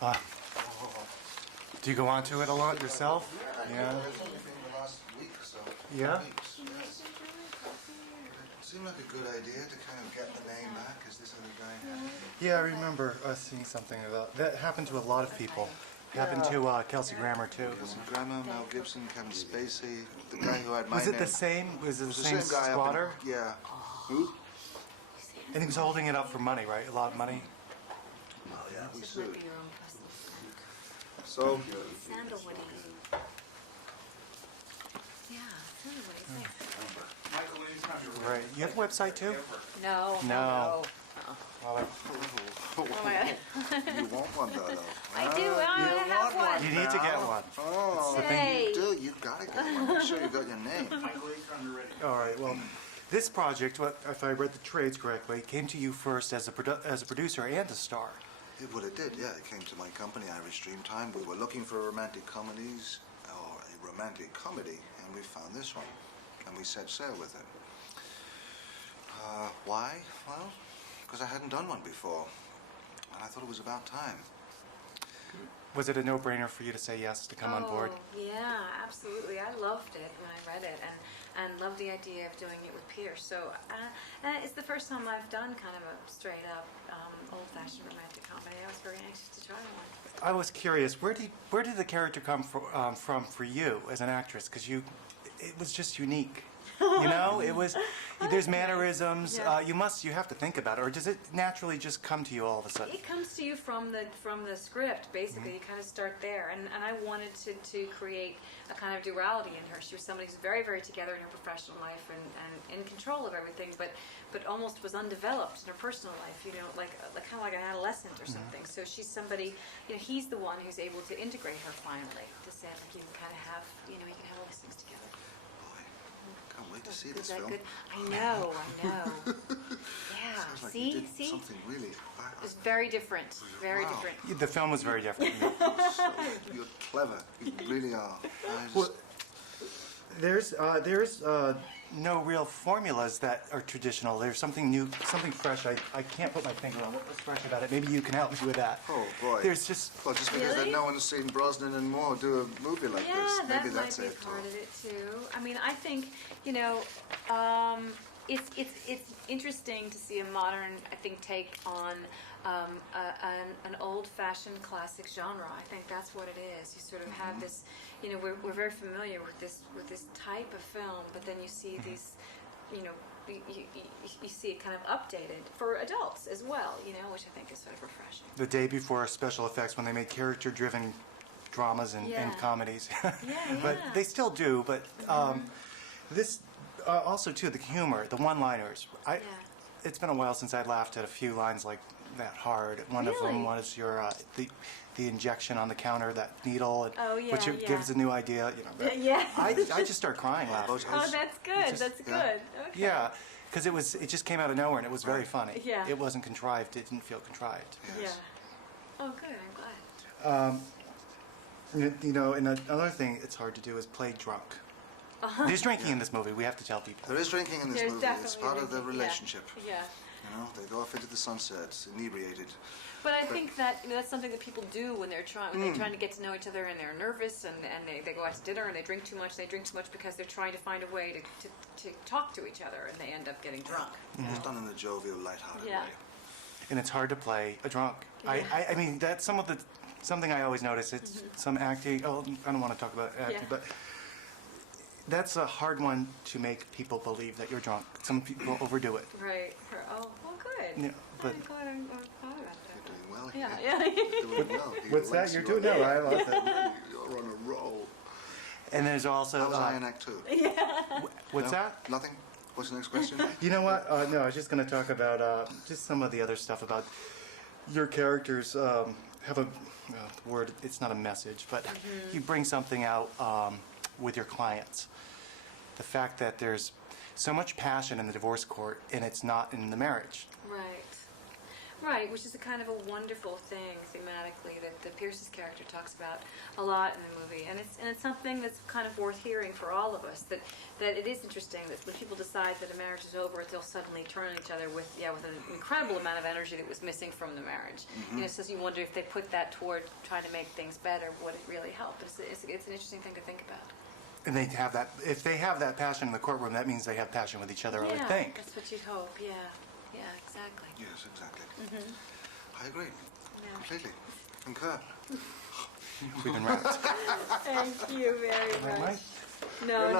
onto. Do you go onto it a lot yourself? Yeah. It's only been the last week or so. Yeah? Weeks, yes. It seemed like a good idea to kind of get the name back, as this other guy had. Yeah, I remember seeing something about that. Happened to a lot of people. Happened to Kelsey Grammer too. Kelsey Grammer, Mel Gibson, Kevin Spacey, the guy who had my Was name. it the same? Was it the It was same guy up squatter? in, yeah. Who? And he was holding it up for money, right? A lot of money. Oh yeah, we This might sued. be your own personal snack. So, Sandalwood. Yeah, sandalwood. Right. You have a website too? No. No. Well, Oh my God. you want one though? I do. I have one. you need to get one. Oh, Yay. you do. You gotta get one. Make sure you got your name. All right. Well, this project, if I read the trades correctly, came to you first as a producer and a star. Well, it did, yeah. It came to my company, Irish Dreamtime. We were looking for romantic comedies, or a romantic comedy, and we found this one. And we set sail with it. Why? Well, because I hadn't done one before. And I thought it was about time. Was it a no-brainer for you to say yes to come on board? Yeah, absolutely. I loved it when I read it, and loved the idea of doing it with Pierce. So it's the first time I've done kind of a straight-up old-fashioned romantic comedy. I was very anxious to try one. I was curious, where did the character come from for you as an actress? Because it was just unique. You know, it was. There's mannerisms. Yeah. You have to think about it, or does it naturally just come to you all of a sudden? It comes to you from the script, basically. You kind of start there, and I wanted to create a kind of duality in her. She was somebody who's very, very together in her professional life and in control of everything, but almost was undeveloped in her personal life. You know, like kind of like an adolescent or something. So she's somebody. You know, he's the one who's able to integrate her finally. To say like you can kind of have, you can have all these things together. Can't wait to see Is this that film. good? I know. Yeah. Sounds like you did See. something really. It's very different. Very Wow. different. The film was very different. You're clever. You really are. Well, there's no real formulas that are traditional. There's something new, something fresh. I can't put my finger on what's fresh about it. Maybe you can help me with that. Oh boy. There's just Well, just because Really? that no one's seen Brosnan and Moore do a movie like Yeah, this. that Maybe might that's be it. part of it too. I mean, I think it's interesting to see a modern, I think, take on an old-fashioned classic genre. I think that's what it is. You sort of have this, we're very familiar with this type of film, but then you see these, you see it kind of updated for adults as well, which I think is sort of refreshing. the day before special effects when they made character-driven dramas and comedies. But they still do. But this also too, the humor, the one-liners. It's been a while since I laughed at a few lines like that hard. One of them was your the injection on the counter, that needle, which gives a new idea. I just start crying laughing. Oh, that's good. That's good. Okay. Yeah, because it just came out of nowhere and it was very funny. Yeah. It wasn't contrived. It didn't feel contrived. Yeah. Oh, good. I'm glad. And another thing it's hard to do is play drunk. There's drinking in this movie. We have to tell people. There is drinking in this There's movie. It's definitely part of the drinking, relationship. Yeah. They go off into the sunset, inebriated. But I think that that's something that people do when they're trying to get to know each other and they're nervous and they go out to dinner and they drink too much. They drink too much because they're trying to find a way to talk to each other and they end up getting drunk. It's done in a jovial, lighthearted way. And it's hard to play a drunk. I mean, that's something I always notice. It's some acting. Oh, I don't want to talk about acting, but that's a hard one to make people believe that you're drunk. Some people overdo it. Right. Oh, well, good. Yeah, but I'm glad I'm proud about that. You're doing well Yeah, here. yeah. You're doing well. what's that? You're doing no. I love that. You're on a roll. And there's also. How was I in Act 2? What's No? that? Nothing? What's the next question? You know what? No, I was just going to talk about just some of the other stuff about your characters have a word. It's not a message, but you bring something out with your clients. The fact that there's so much passion in the divorce court and it's not in the marriage. Right. Right, which is a kind of a wonderful thing thematically that Pierce's character talks about a lot in the movie, and it's something that's kind of worth hearing for all of us. That it is interesting that when people decide that a marriage is over, they'll suddenly turn on each other with an incredible amount of energy that was missing from the marriage. So you wonder if they put that toward trying to make things better, would it really help? It's an interesting thing to think about. And they have that. If they have that passion in the courtroom, that means they have passion with each other. I would think. That's what you'd hope. Yeah, exactly. Yes, exactly. I agree. Completely. Concur. We've been wrapped. Thank you very much. Am I? No,